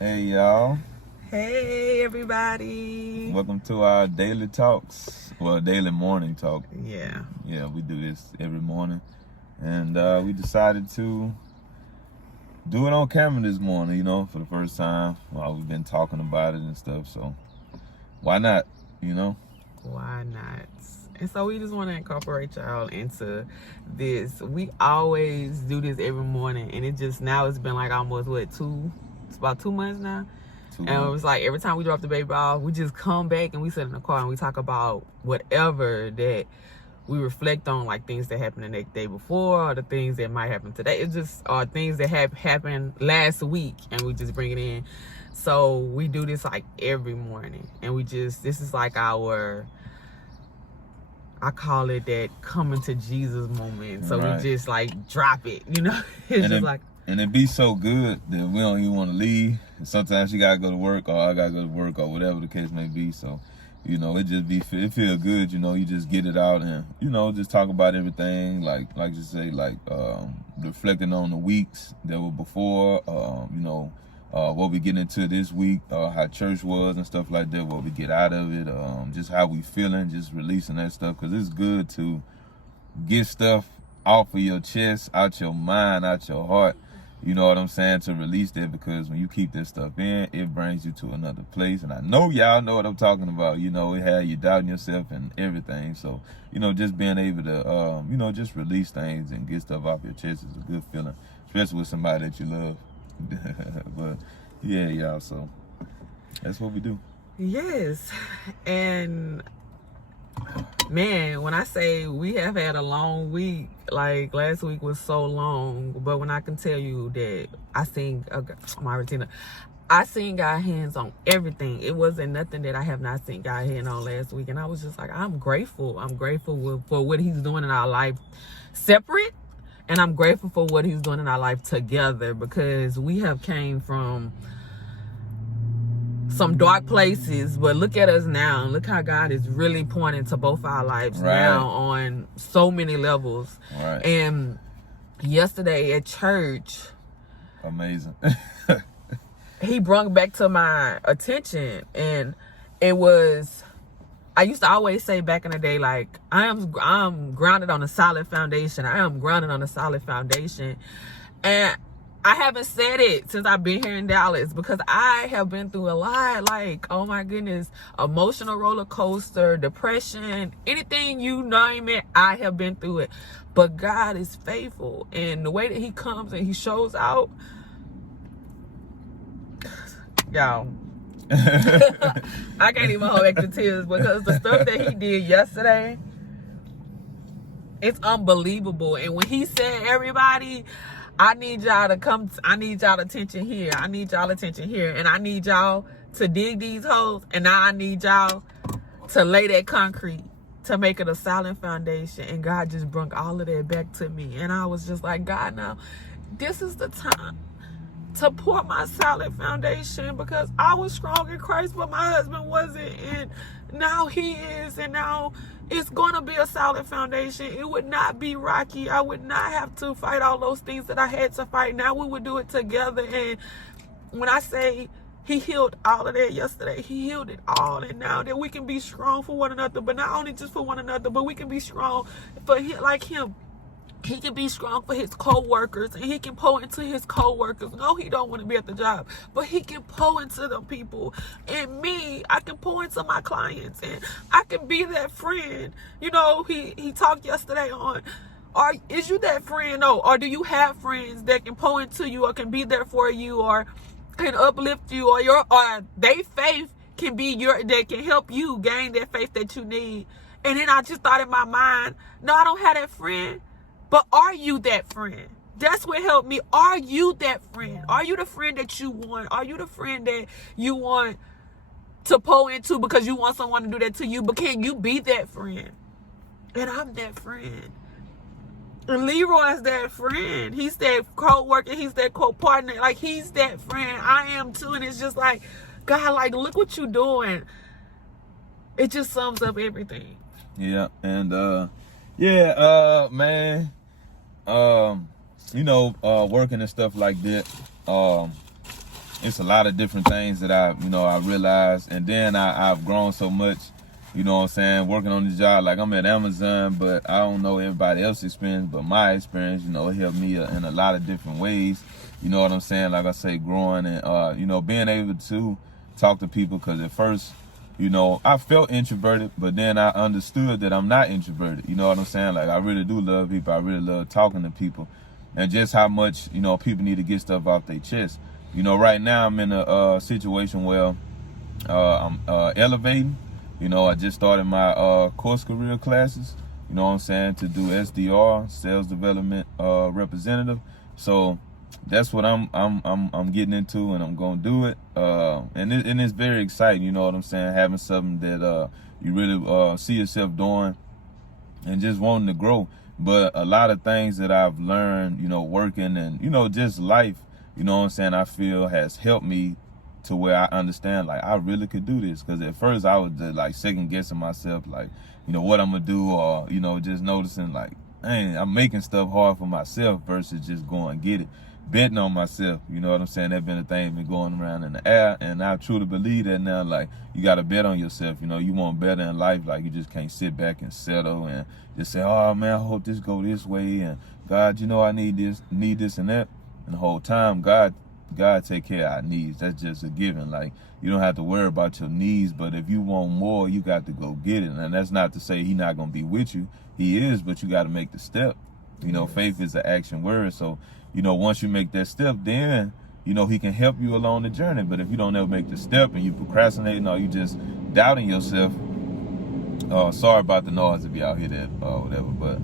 Hey y'all, Hey everybody. welcome to our daily talks. Well, daily morning talk. Yeah. Yeah, we do this every morning. And we decided to do it on camera this morning, for the first time. Well, we've been talking about it and stuff, so why not, Why not? And so we just want to incorporate y'all into this. We always do this every morning, and it's been like almost it's about 2 months now. And it was like every time we drop the baby off, we just come back and we sit in the car and we talk about whatever that we reflect on, like things that happened the next day before or the things that might happen today. It's just things that have happened last week, and we just bring it in. So we do this like every morning, and this is like I call it that coming to Jesus moment. So Right. We just like drop it, And it be so good that we don't even want to leave. And sometimes you gotta go to work, or I gotta go to work, or whatever the case may be. So, it feel good. You just get it out and just talk about everything. Like you say, reflecting on the weeks that were before. What we get into this week, how church was and stuff like that. What we get out of it, just how we feeling, just releasing that stuff. Cause it's good to get stuff off of your chest, out your mind, out your heart. You know what I'm saying? To release that, because when you keep that stuff in, it brings you to another place. And I know y'all know what I'm talking about. It had you doubting yourself and everything. So, just being able to, just release things and get stuff off your chest is a good feeling, especially with somebody that you love. But yeah, y'all, so that's what we do. Yes. And man, when I say we have had a long week, like last week was so long, but when I can tell you that I seen God hands on everything. It wasn't nothing that I have not seen God hand on last week. And I was just like, I'm grateful. I'm grateful for what he's doing in our life separate. And I'm grateful for what he's doing in our life together, because we have came from some dark places, but look at us now. Look how God is really pointing to both our lives now on so many levels. Right. And yesterday at church, amazing. he brought back to my attention, and it was, I used to always say back in the day, like, I'm grounded on a solid foundation. I am grounded on a solid foundation. And I haven't said it since I've been here in Dallas, because I have been through a lot, like, oh my goodness, emotional roller coaster, depression, anything you name it, I have been through it. But God is faithful, and the way that he comes and he shows out, y'all, I can't even hold back the tears, because the stuff that he did yesterday, it's unbelievable. And when he said, everybody, I need y'all to come, I need y'all attention here, I need y'all attention here, and I need y'all to dig these holes, and now I need y'all to lay that concrete to make it a solid foundation. And God just brought all of that back to me, and I was just like, God, now this is the time to pour my solid foundation, because I was strong in Christ, but my husband wasn't, and now he is, and now it's going to be a solid foundation. It would not be rocky. I would not have to fight all those things that I had to fight. Now we would do it together. And when I say he healed all of that yesterday, he healed it all. And now that we can be strong for one another, but not only just for one another, but we can be strong for him, like him. He can be strong for his co-workers, and he can pour into his co-workers. No, he don't want to be at the job, but he can pour into the people. And me, I can pour into my clients, and I can be that friend. He talked yesterday on, is you that friend? No, or do you have friends that can pour into you, or can be there for you, or can uplift you, or their faith can be that can help you gain that faith that you need? And then I just thought in my mind, no, I don't have that friend. But are you that friend? That's what helped me. Are you that friend? Are you the friend that you want? Are you the friend that you want to pour into because you want someone to do that to you? But can you be that friend? And I'm that friend. And Leroy's that friend. He's that co-worker. He's that co-partner. Like, he's that friend. I am too. And it's just like, God, like, look what you're doing. It just sums up everything. Yeah. And, man. Working and stuff like that. it's a lot of different things that I realized, and then I've grown so much, you know what I'm saying, working on the job. Like, I'm at Amazon, but I don't know everybody else's experience, but my experience, it helped me in a lot of different ways. You know what I'm saying? Like I say, growing and, being able to talk to people, because at first, I felt introverted, but then I understood that I'm not introverted. You know what I'm saying? Like, I really do love people. I really love talking to people, and just how much, people need to get stuff off their chest. Right now I'm in a situation where I'm elevating. I just started my course career classes, you know what I'm saying, to do SDR, sales development representative. So that's what I'm getting into, and I'm gonna do it. And it's very exciting, you know what I'm saying, having something that you really see yourself doing and just wanting to grow. But a lot of things that I've learned, working and just life, you know what I'm saying, I feel has helped me to where I understand, like, I really could do this. Because at first I was just, like, second guessing myself, like, what I'm gonna do, or just noticing, like, dang, I'm making stuff hard for myself versus just going and get it. Betting on myself, you know what I'm saying? That's been a thing been going around in the air, and I truly believe that now. Like, you gotta bet on yourself. You want better in life. Like, you just can't sit back and settle and just say, oh man, I hope this go this way, and God, I need this and that. And the whole time, God take care of our needs. That's just a given. Like, you don't have to worry about your needs, but if you want more, you got to go get it. And that's not to say He's not gonna be with you. He is, but you got to make the step. Yes. Faith is an action word. So, once you make that step, then, He can help you along the journey. But if you don't ever make the step and you procrastinating, or you just doubting yourself, sorry about the noise if you out here that whatever. But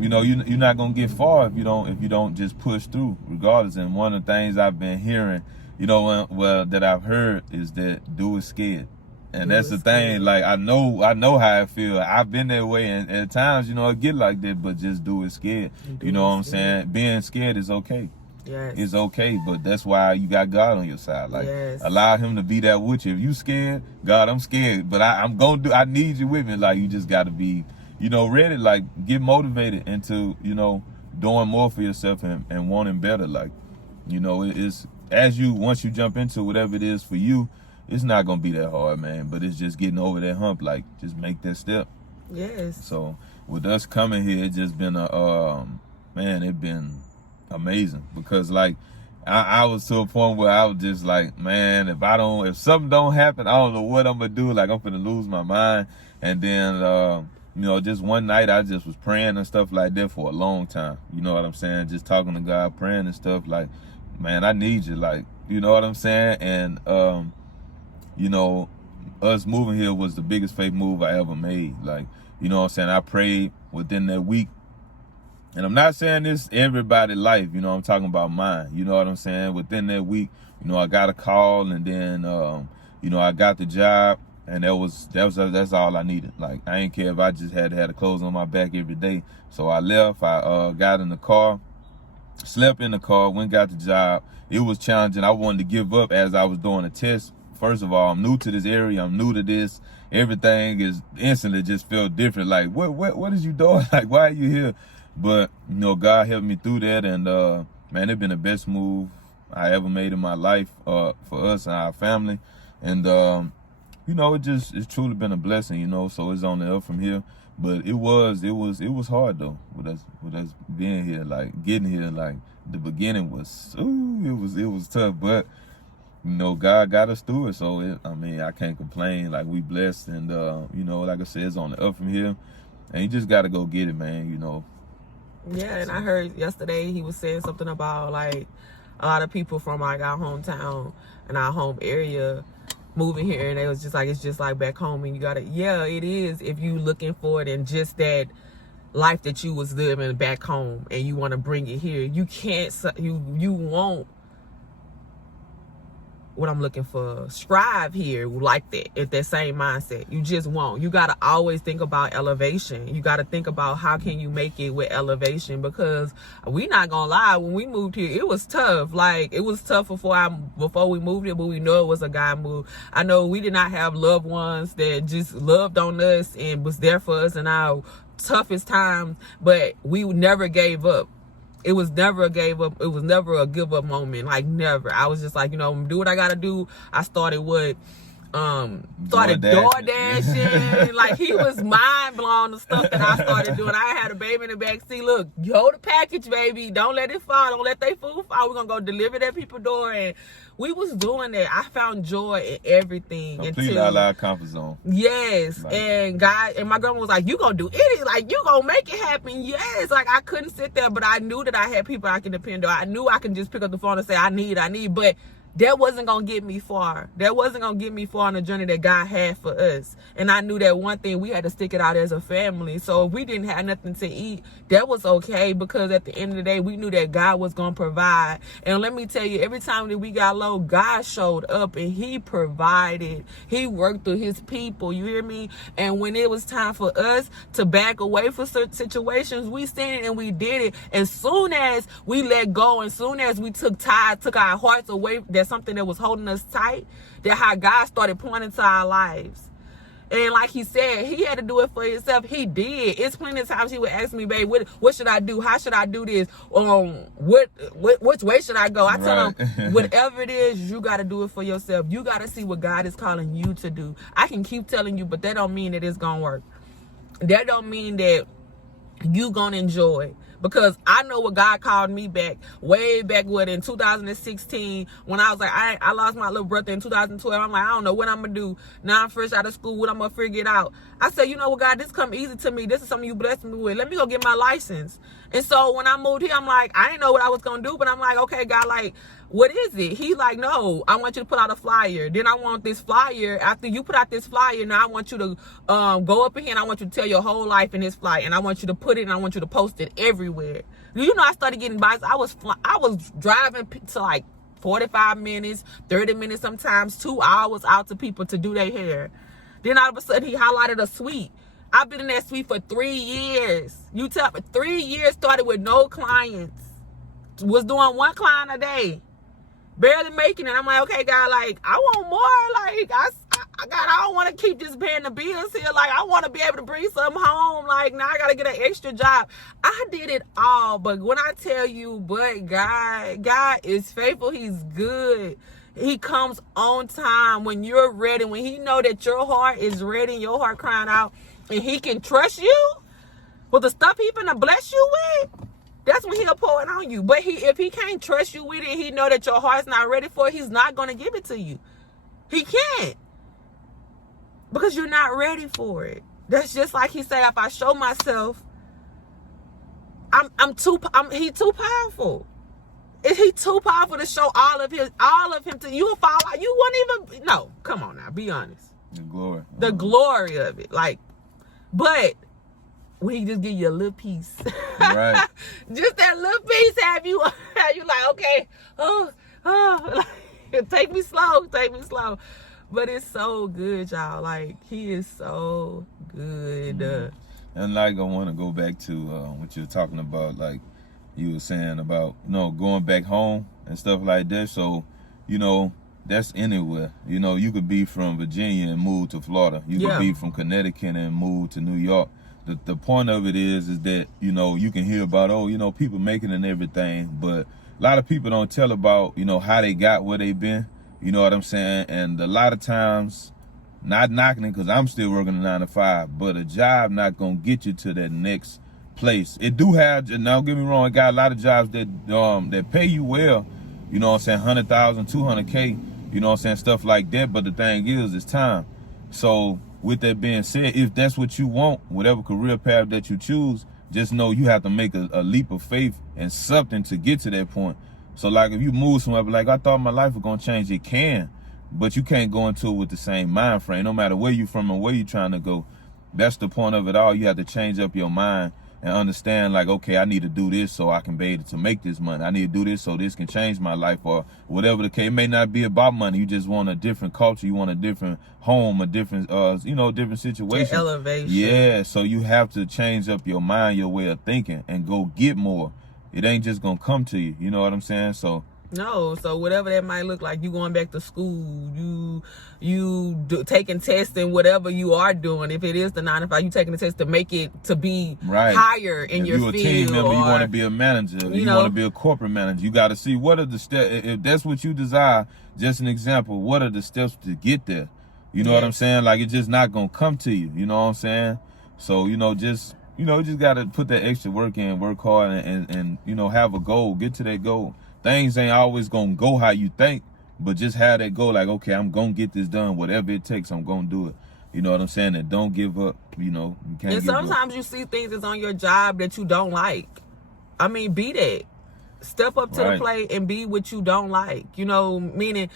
you're not gonna get far if you don't just push through, regardless. And one of the things I've been hearing, that I've heard is that do it scared. And that's the thing. Like, I know how I feel. I've been that way, and at times, it get like that. But just do it scared. You know what I'm saying? Being scared is okay. Yes. It's okay, but that's why you got God on your side. Like, allow Him to be that with you. If you scared, God, I'm scared, but I need you with me. Like, you just got to be, ready. Like, get motivated into, doing more for yourself and wanting better. Like, it's once you jump into whatever it is for you, it's not gonna be that hard, man. But it's just getting over that hump. Like, just make that step. Yes. So with us coming here, it's just been it's been amazing, because like I was to a point where I was just like, man, if something don't happen, I don't know what I'm gonna do. Like, I'm gonna lose my mind. And then just one night I just was praying and stuff like that for a long time. You know what I'm saying? Just talking to God, praying and stuff, like, man, I need you. Like, you know what I'm saying? And us moving here was the biggest faith move I ever made. Like, you know what I'm saying? I prayed within that week. And I'm not saying this everybody's life, I'm talking about mine. You know what I'm saying? Within that week, I got a call, and then I got the job, and that's all I needed. Like, I ain't care if I just had to have the clothes on my back every day. So I left, I got in the car, slept in the car, went got the job. It was challenging. I wanted to give up as I was doing a test. First of all, I'm new to this area. I'm new to this. Everything is instantly just felt different. Like, what is you doing? Like, why are you here? But, God helped me through that. And, man, it's been the best move I ever made in my life for us and our family. And, it's truly been a blessing, so it's on the up from here. But it was hard, though, with us being here, like, getting here. Like, the beginning was, it was tough. But, God got us through it, so I can't complain. Like, we blessed, and like I said, it's on the up from here, and you just gotta go get it, man. Yeah, and I heard yesterday he was saying something about, like, a lot of people from, like, our hometown and our home area moving here, and they was just like, it's just like back home, and you gotta, it is, if you looking for it and just that life that you was living back home, and you want to bring it here. You can't, you won't, what I'm looking for, strive here like that, at that same mindset. You just won't. You got to always think about elevation. You got to think about how can you make it with elevation, because we not gonna lie, when we moved here, it was tough. Like, it was tough before we moved here, but we know it was a God move. I know we did not have loved ones that just loved on us and was there for us in our toughest times, but we never gave up. it was never a give up. It was never a give up moment. Like never. I was just like, you know, do what I gotta do. I started DoorDashing. Like he was mind blown the stuff that I started doing. I had a baby in the back seat. Look, hold the package, baby. Don't let it fall. Don't let they food fall. We're gonna go deliver that people's door. And we was doing that. I found joy in everything. Completely out of our comfort zone. Yes. Like, and God and my grandma was like, you gonna do it. Like you gonna make it happen. Yes. Like I couldn't sit there, but I knew that I had people I can depend on. I knew I can just pick up the phone and say, I need. But that wasn't going to get me far. That wasn't going to get me far on the journey that God had for us. And I knew that one thing, we had to stick it out as a family. So if we didn't have nothing to eat, that was okay, because at the end of the day, we knew that God was going to provide. And let me tell you, every time that we got low, God showed up and he provided. He worked through his people. You hear me? And when it was time for us to back away for certain situations, we seen it and we did it. As soon as we let go, and soon as we took our hearts away, that something that was holding us tight, that how God started pointing to our lives. And like he said, he had to do it for himself. He did. It's plenty of times he would ask me, babe, what should I do? How should I do this? Which way should I go? I tell him, whatever it is, you got to do it for yourself. You got to see what God is calling you to do. I can keep telling you, but that don't mean that it's going to work. That don't mean that you going to enjoy it. Because I know what God called me back, way back in 2016, when I was like, I lost my little brother in 2012. I'm like, I don't know what I'm going to do. Now I'm fresh out of school, what I'm going to figure it out. I said, you know what, God, this come easy to me. This is something you blessed me with. Let me go get my license. And so when I moved here, I'm like, I didn't know what I was going to do, but I'm like, okay, God, like, what is it? He like, no, I want you to put out a flyer. Then I want this flyer. After you put out this flyer, now I want you to go up in here and I want you to tell your whole life in this flyer. And I want you to put it and I want you to post it everywhere. You know, I started getting bites. I was driving to like 45 minutes, 30 minutes sometimes, 2 hours out to people to do their hair. Then all of a sudden he highlighted a suite. I've been in that suite for 3 years. You tell me, 3 years, started with no clients. Was doing 1 client a day. Barely making it. I'm like, okay, God, like, I want more. Like, God, I don't want to keep just paying the bills here. Like, I want to be able to bring something home. Like, now I got to get an extra job. I did it all. But when I tell you, but God is faithful. He's good. He comes on time when you're ready. When he know that your heart is ready and your heart crying out, and he can trust you with the stuff he finna bless you with, that's when he'll pour it on you. But if he can't trust you with it, he know that your heart's not ready for it, he's not going to give it to you. He can't. Because you're not ready for it. That's just like he said, if I show myself, he too powerful. Is he too powerful to show all of him to you? Fall out. You wouldn't even, no, come on now, be honest. The glory of it. Like, but when he just give you a little piece, right? Just that little piece have you like, okay, like, take me slow. But it's so good, y'all. Like, he is so good. And like, I want to go back to what you were talking about, like you were saying about, you know, going back home and stuff like that. So, you know, that's anywhere. You know, you could be from Virginia and move to Florida. You could be from Connecticut and move to New York. The point of it is that, you know, you can hear about, oh, you know, people making and everything, but a lot of people don't tell about, you know, how they got where they've been. You know what I'm saying? And a lot of times, not knocking it, because I'm still working a 9 to 5, but a job not going to get you to that next place. It do have, now don't get me wrong, it got a lot of jobs that pay you well, you know what I'm saying, 100,000, 200K, you know what I'm saying, stuff like that. But the thing is, it's time. So with that being said, if that's what you want, whatever career path that you choose, just know you have to make a leap of faith and something to get to that point. So like, if you move somewhere, like, I thought my life was going to change, it can, but you can't go into it with the same mind frame, no matter where you from and where you trying to go. That's the point of it all. You have to change up your mind and understand, like, okay, I need to do this so I can be able to make this money. I need to do this so this can change my life, or whatever the case. It may not be about money. You just want a different culture. You want a different home, a different, you know, different situation. Elevation. Yeah, so you have to change up your mind, your way of thinking, and go get more. It ain't just going to come to you. You know what I'm saying? So No, so whatever that might look like, you going back to school, taking tests and whatever you are doing. If it is the 9 to 5, you taking the test to make it to be higher in your field. If you're a team member, you want to be a manager, you want to be a corporate manager. You got to see what are the steps. If that's what you desire, just an example, what are the steps to get there? You know what I'm saying? Like, it's just not gonna come to you. You know what I'm saying? So you just got to put that extra work in, work hard, and have a goal. Get to that goal. Things ain't always gonna go how you think, but just have that goal. Like, okay, I'm gonna get this done. Whatever it takes, I'm gonna do it. You know what I'm saying? And don't give up. You can't. And sometimes you see things that's on your job that you don't like. I mean, be that. Step up to the plate and be what you don't like. Meaning,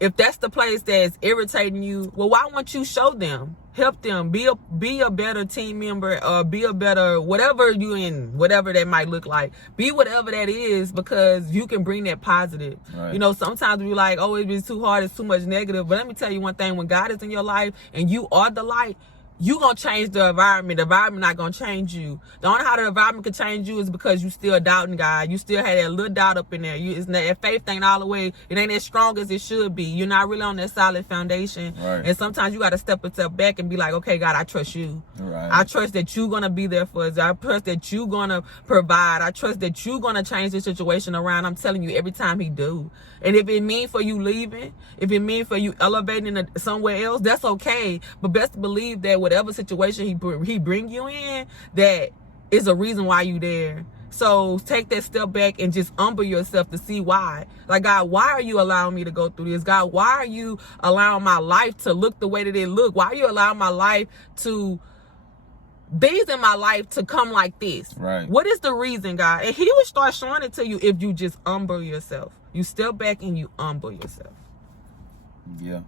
if that's the place that's irritating you, well, why won't you show them? Help them. Be a better team member, or be a better whatever that might look like. Be whatever that is, because you can bring that positive. Right. Sometimes we like, oh, it's too hard, it's too much negative. But let me tell you one thing: when God is in your life and you are the light, you gonna change the environment. The environment not gonna change you. The only how the environment could change you is because you still doubting God. You still had that little doubt up in there. That faith ain't all the way. It ain't as strong as it should be. You're not really on that solid foundation. Right. And sometimes you got to step back and be like, okay, God, I trust you. Right. I trust that you're gonna be there for us. I trust that you're gonna provide. I trust that you're gonna change the situation around. I'm telling you, every time He do. And if it mean for you leaving, if it mean for you elevating somewhere else, that's okay. But best believe that whatever situation he bring you in, that is a reason why you there. So take that step back and just humble yourself to see why. Like, God, why are you allowing me to go through this? God, why are you allowing my life to look the way that it look? Why are you allowing my life to these in my life to come like this? Right. What is the reason, God? And He will start showing it to you if you just humble yourself. You step back and you humble yourself. Yeah.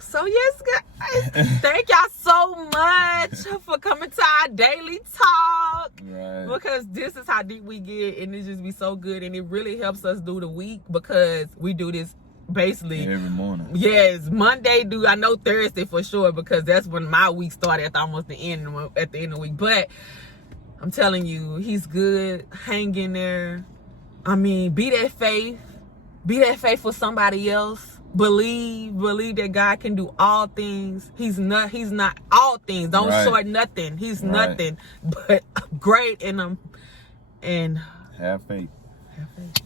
So yes, guys, thank y'all so much for coming to our daily talk. Right. Because this is how deep we get, and it just be so good, and it really helps us do the week, because we do this basically every morning. Yes, Monday I know Thursday for sure, because that's when my week started at almost the end of the week. But I'm telling you, He's good. Hang in there. I mean, be that faith. Be that faith for somebody else. Believe that God can do all things. He's not all things. Don't short nothing. He's nothing but great in them. And have faith.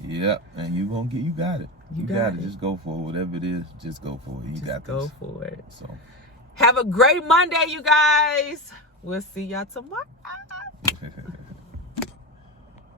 Yep. And you got it. You got it. Just go for it. Whatever it is, just go for it. You got this. Go for it. So have a great Monday, you guys. We'll see y'all tomorrow.